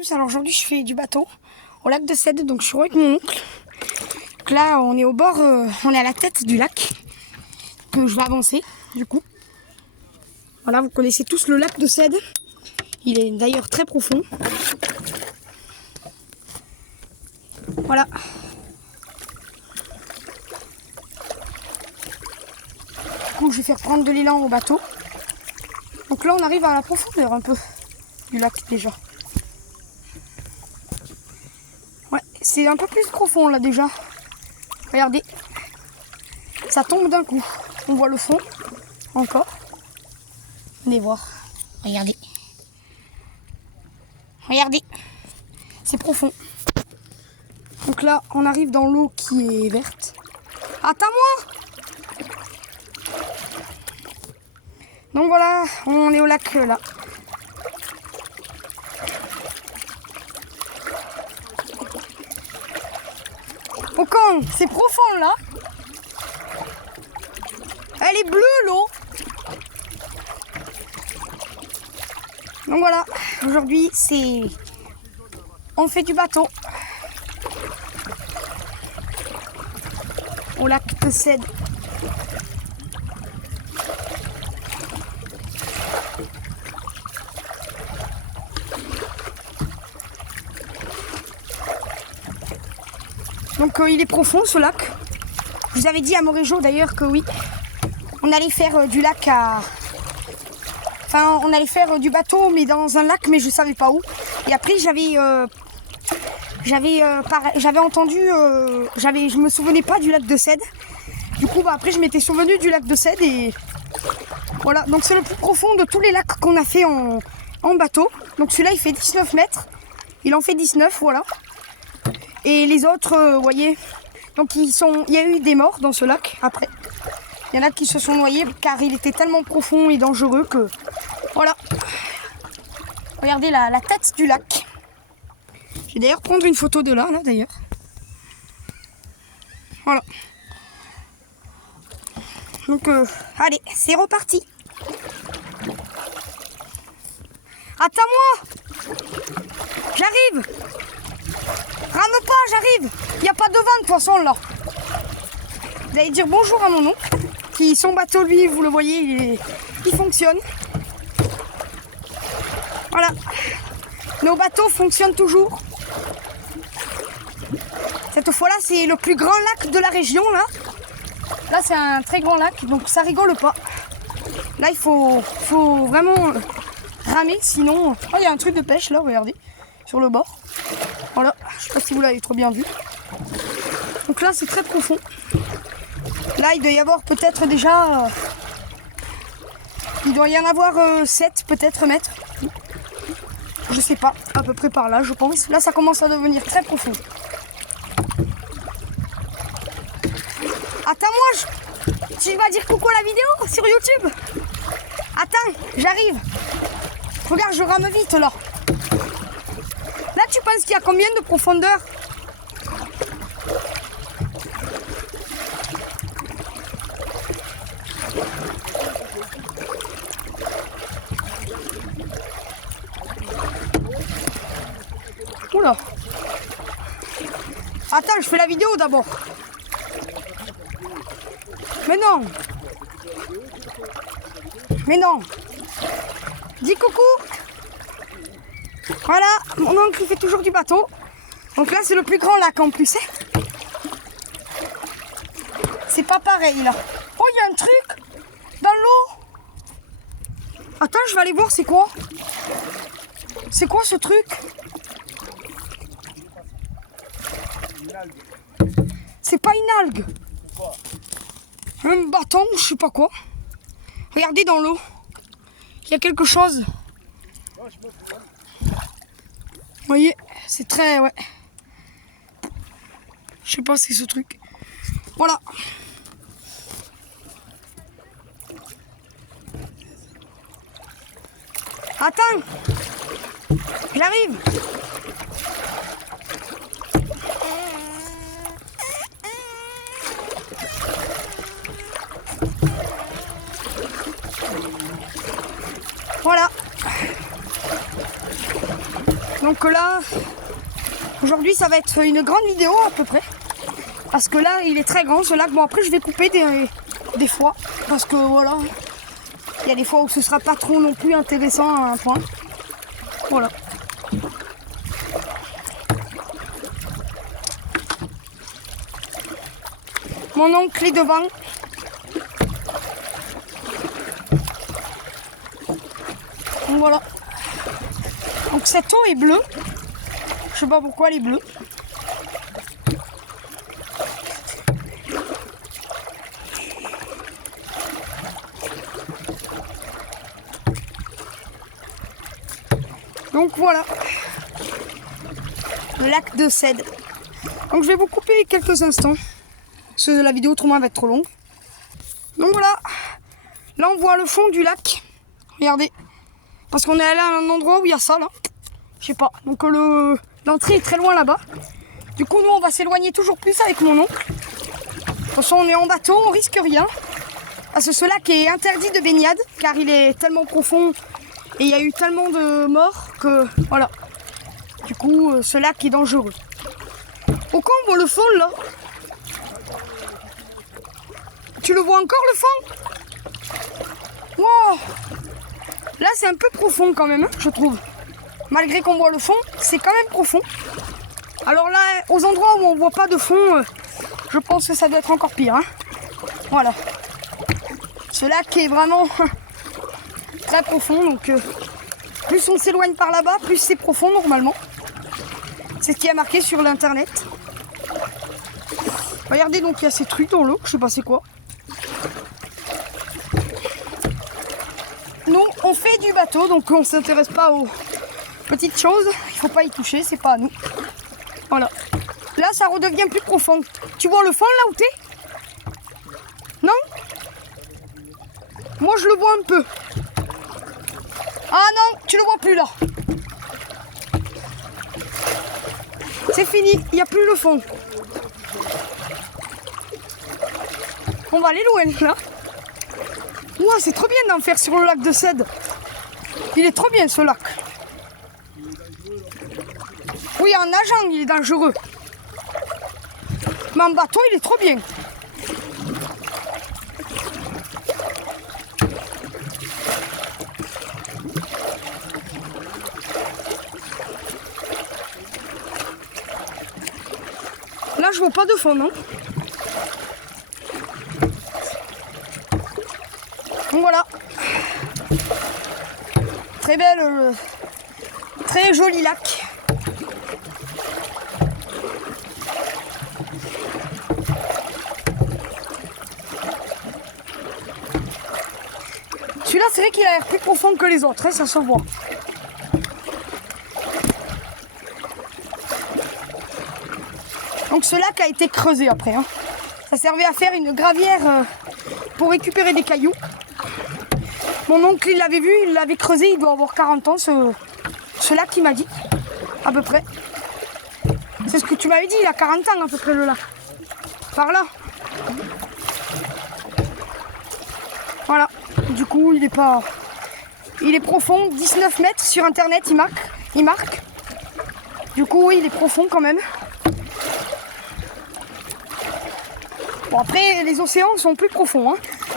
tous, alors aujourd'hui je fais du bateau au lac de Cède, donc je suis avec mon oncle. Donc là on est au bord, on est à la tête du lac, que je vais avancer du coup. Voilà, vous connaissez tous le lac de Cède, il est d'ailleurs très profond. Voilà. Du coup je vais faire prendre de l'élan au bateau. Donc là on arrive à la profondeur un peu du lac déjà. Ouais, c'est un peu plus profond là déjà. Regardez, ça tombe d'un coup. On voit le fond encore. Venez voir. Regardez. Regardez. C'est profond. Donc là, on arrive dans l'eau qui est verte. Attends-moi! Donc voilà, on est au lac là. Oh quand c'est profond là. Elle est bleue l'eau. Donc voilà, aujourd'hui c'est... On fait du bateau. Au lac de Cède. Donc il est profond ce lac. Je vous avais dit à Moréjo d'ailleurs que oui, on allait faire du lac à... Enfin on allait faire du bateau mais dans un lac mais je savais pas où. Et après j'avais entendu, je me souvenais pas du lac de Cède. Du coup après je m'étais souvenu du lac de Cède et voilà. Donc c'est le plus profond de tous les lacs qu'on a fait en bateau. Donc celui-là il fait 19 mètres. Il en fait 19, voilà. Et les autres, vous voyez, donc il y a eu des morts dans ce lac après. Il y en a qui se sont noyés car il était tellement profond et dangereux que... Voilà. Regardez la tête du lac. Je vais d'ailleurs prendre une photo de là d'ailleurs. Voilà. Donc, allez, c'est reparti. Attends-moi! J'arrive! Rame pas, j'arrive! Il n'y a pas de vent de toute façon là. Vous allez dire bonjour à mon oncle. Qui, son bateau, lui, vous le voyez, il fonctionne. Voilà. Nos bateaux fonctionnent toujours. Cette fois-là, c'est le plus grand lac de la région là. Là, c'est un très grand lac, donc ça rigole pas. Là, il faut vraiment ramer, sinon... Oh, il y a un truc de pêche là, regardez, sur le bord. Voilà, je sais pas si vous l'avez trop bien vu. Donc là, c'est très profond. Là, il doit y avoir peut-être déjà... il doit y en avoir 7 peut-être mètres. Je sais pas, à peu près par là, je pense. Là, ça commence à devenir très profond. Attends-moi, tu vas dire coucou à la vidéo sur YouTube. Attends, j'arrive. Regarde, je rame vite là. Là, tu penses qu'il y a combien de profondeur? Oula. Attends, je fais la vidéo d'abord. Mais non. Mais non. Dis coucou. Voilà, mon oncle il fait toujours du bateau. Donc là c'est le plus grand lac en plus. Hein. C'est pas pareil là. Oh, il y a un truc dans l'eau. Attends, je vais aller voir c'est quoi. C'est quoi ce truc? C'est pas une algue. Un bâton, je sais pas quoi. Regardez dans l'eau. Il y a quelque chose. Vous voyez, c'est très... Ouais. Je sais pas c'est ce truc. Voilà. Attends. J'arrive. Voilà. Donc là, aujourd'hui ça va être une grande vidéo à peu près. Parce que là, il est très grand ce lac. Bon, après je vais couper des fois. Parce que voilà, il y a des fois où ce sera pas trop non plus intéressant à un point. Voilà. Mon oncle est devant. Donc voilà. Donc cette eau est bleue. Je sais pas pourquoi elle est bleue. Donc voilà. Le lac de Cède. Donc je vais vous couper quelques instants. Parce que la vidéo autrement va être trop longue. Donc voilà. Là on voit le fond du lac. Regardez. Parce qu'on est allé à un endroit où il y a ça là. Je sais pas. Donc l'entrée est très loin là-bas. Du coup nous on va s'éloigner toujours plus avec mon oncle. De toute façon on est en bateau, on risque rien. Parce que ce lac est interdit de baignade. Car il est tellement profond. Et il y a eu tellement de morts que voilà. Du coup ce lac est dangereux. Pourquoi on voit le fond là? Tu le vois encore le fond? Wow. Là c'est un peu profond quand même, hein, je trouve. Malgré qu'on voit le fond, c'est quand même profond. Alors là, aux endroits où on voit pas de fond, je pense que ça doit être encore pire. Hein. Voilà. Ce lac est vraiment très profond, donc plus on s'éloigne par là-bas, plus c'est profond normalement. C'est ce qui a marqué sur l'internet. Regardez, donc il y a ces trucs dans l'eau, je sais pas c'est quoi. Nous, on fait du bateau, donc on s'intéresse pas aux petites choses. Il faut pas y toucher, c'est pas à nous. Voilà. Là, ça redevient plus profond. Tu vois le fond là où t'es? Non? Moi, je le vois un peu. Ah non, tu le vois plus là. C'est fini, il n'y a plus le fond. On va aller loin là. Ouah, c'est trop bien d'en faire sur le lac de Cède. Il est trop bien ce lac. Oui, en nageant, il est dangereux. Mais en bateau, il est trop bien. Là, je vois pas de fond, non? Donc voilà. Très belle, très joli lac. Celui-là, c'est vrai qu'il a l'air plus profond que les autres, hein, ça se voit. Donc ce lac a été creusé après. Hein. Ça servait à faire une gravière pour récupérer des cailloux. Mon oncle, il l'avait vu, il l'avait creusé, il doit avoir 40 ans, ce lac, il m'a dit, à peu près. C'est ce que tu m'avais dit, il a 40 ans à peu près le lac. Par là. Voilà, du coup, il est profond, 19 mètres sur internet, il marque. Du coup, oui, il est profond quand même. Bon, après, les océans sont plus profonds hein,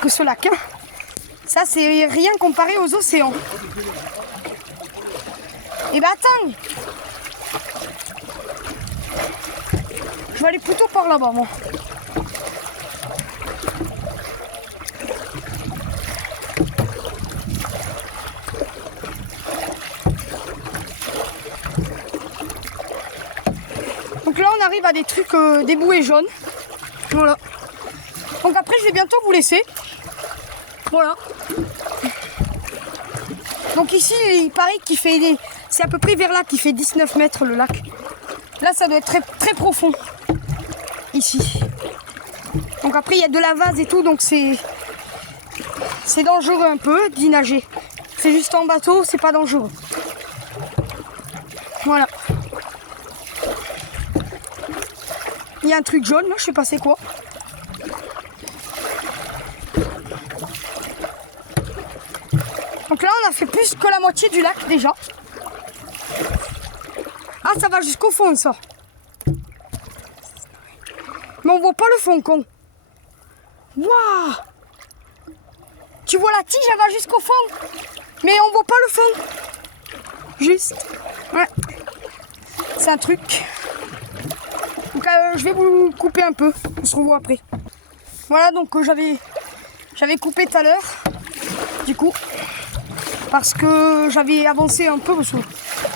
que ce lac. Hein. Ça, c'est rien comparé aux océans. Et ben attends. Je vais aller plutôt par là-bas, moi. Donc là, on arrive à des trucs, des bouées jaunes. Voilà. Donc après, je vais bientôt vous laisser. Voilà. Donc ici, il paraît qu'il fait... C'est à peu près vers là qu'il fait 19 mètres le lac. Là, ça doit être très, très profond. Ici. Donc après, il y a de la vase et tout, donc c'est dangereux un peu d'y nager. C'est juste en bateau, c'est pas dangereux. Voilà. Il y a un truc jaune, là, je sais pas c'est quoi. Donc là, on a fait plus que la moitié du lac déjà. ça va jusqu'au fond, ça. Mais on voit pas le fond, con. Waouh! Tu vois la tige, elle va jusqu'au fond. Mais on voit pas le fond. Juste. Ouais. C'est un truc. Donc je vais vous couper un peu. On se revoit après. Voilà, donc j'avais coupé tout à l'heure. Du coup. Parce que j'avais avancé un peu. Parce que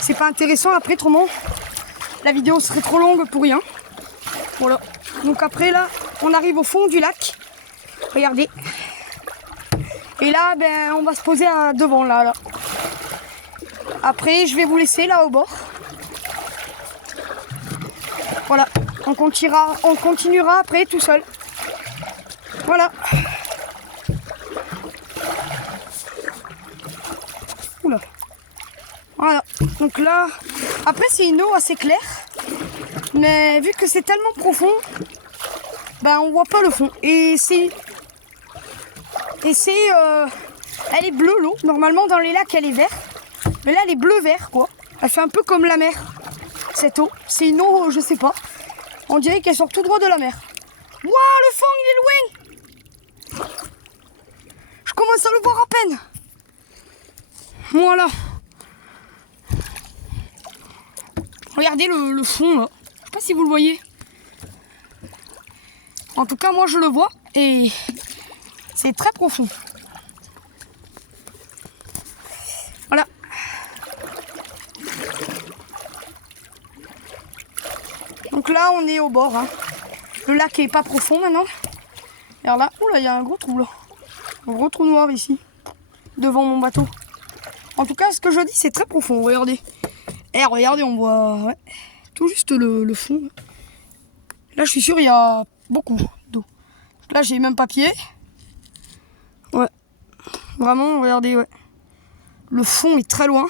c'est pas intéressant après, autrement. La vidéo serait trop longue pour rien. Voilà. Donc après là, on arrive au fond du lac. Regardez. Et là, ben, on va se poser devant là. Après, je vais vous laisser là au bord. Voilà. On continuera après tout seul. Voilà. Oula. Voilà. Donc là, après c'est une eau assez claire. Mais vu que c'est tellement profond, ben on voit pas le fond. Elle est bleue l'eau. Normalement dans les lacs elle est verte. Mais là elle est bleu-vert quoi. Elle fait un peu comme la mer. Cette eau. C'est une eau, je sais pas. On dirait qu'elle sort tout droit de la mer. Waouh, le fond il est loin. Je commence à le voir à peine. Voilà. Regardez le fond là. Je sais pas si vous le voyez. En tout cas moi je le vois et c'est très profond. Voilà. Donc là on est au bord. Hein. Le lac est pas profond maintenant. Et alors là, oula, il y a un gros trou là. Un gros trou noir ici. Devant mon bateau. En tout cas ce que je dis c'est très profond, regardez. Et regardez, on voit ouais, tout juste le fond. Là je suis sûr il y a beaucoup d'eau. Là j'ai même pas pied. Ouais. Vraiment, regardez, ouais. Le fond est très loin.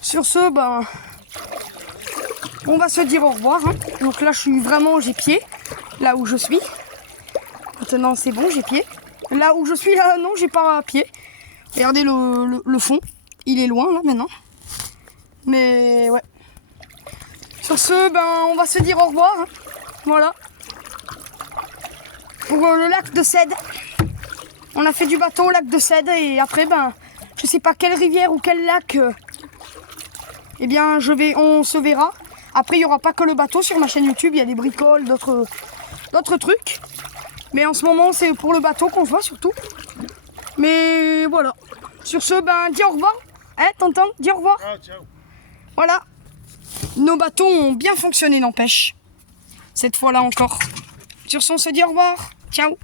Sur ce, ben, on va se dire au revoir. Hein. Donc là, j'ai pied. Là où je suis. Maintenant, c'est bon, j'ai pied. Là où je suis, là, non, j'ai pas pied. Regardez le fond. Il est loin, là, maintenant. Mais, ouais. Sur ce, ben, on va se dire au revoir. Hein. Voilà. Pour le lac de Cède. On a fait du bateau au lac de Cède. Et après, ben, je sais pas quelle rivière ou quel lac... eh bien, on se verra. Après, il n'y aura pas que le bateau sur ma chaîne YouTube. Il y a des bricoles, d'autres trucs. Mais en ce moment, c'est pour le bateau qu'on se voit surtout. Mais voilà. Sur ce, ben, dis au revoir. Hein, t'entends? Dis au revoir. Ah, ciao. Voilà. Nos bateaux ont bien fonctionné, n'empêche. Cette fois-là encore. Sur ce, on se dit au revoir. Ciao.